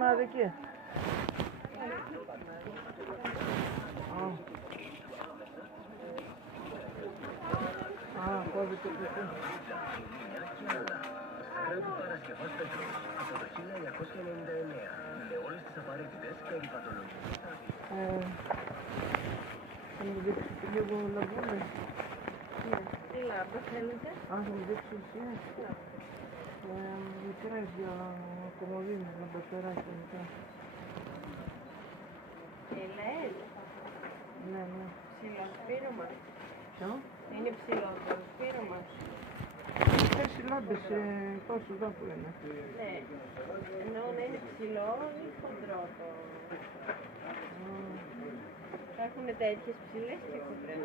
Μαδική. Κόβεται το εκεί. Κρέδου Παρασκευάς Πετρός από το 1999 με όλες τις απαραίτητες περιπατολογικές άδειες. Θα μου δείξεις λίγο λαμπούλες. Τι λάμπα θέλετε? Θα μου δείξεις εσύ. Μικρές για κομμωδίνες, λαμπατεράκια μετά. LED. Ναι, ναι. Ψιλοσπήρωμα. Ποιο? Είναι ψιλοσπήρωμα. Αυτές οι λάμπες τόσο εδώ που είναι. Ναι. Ενώ να είναι ψηλό ή χοντρό το. Υπάρχουν τέτοιες ψηλές και χοντρές.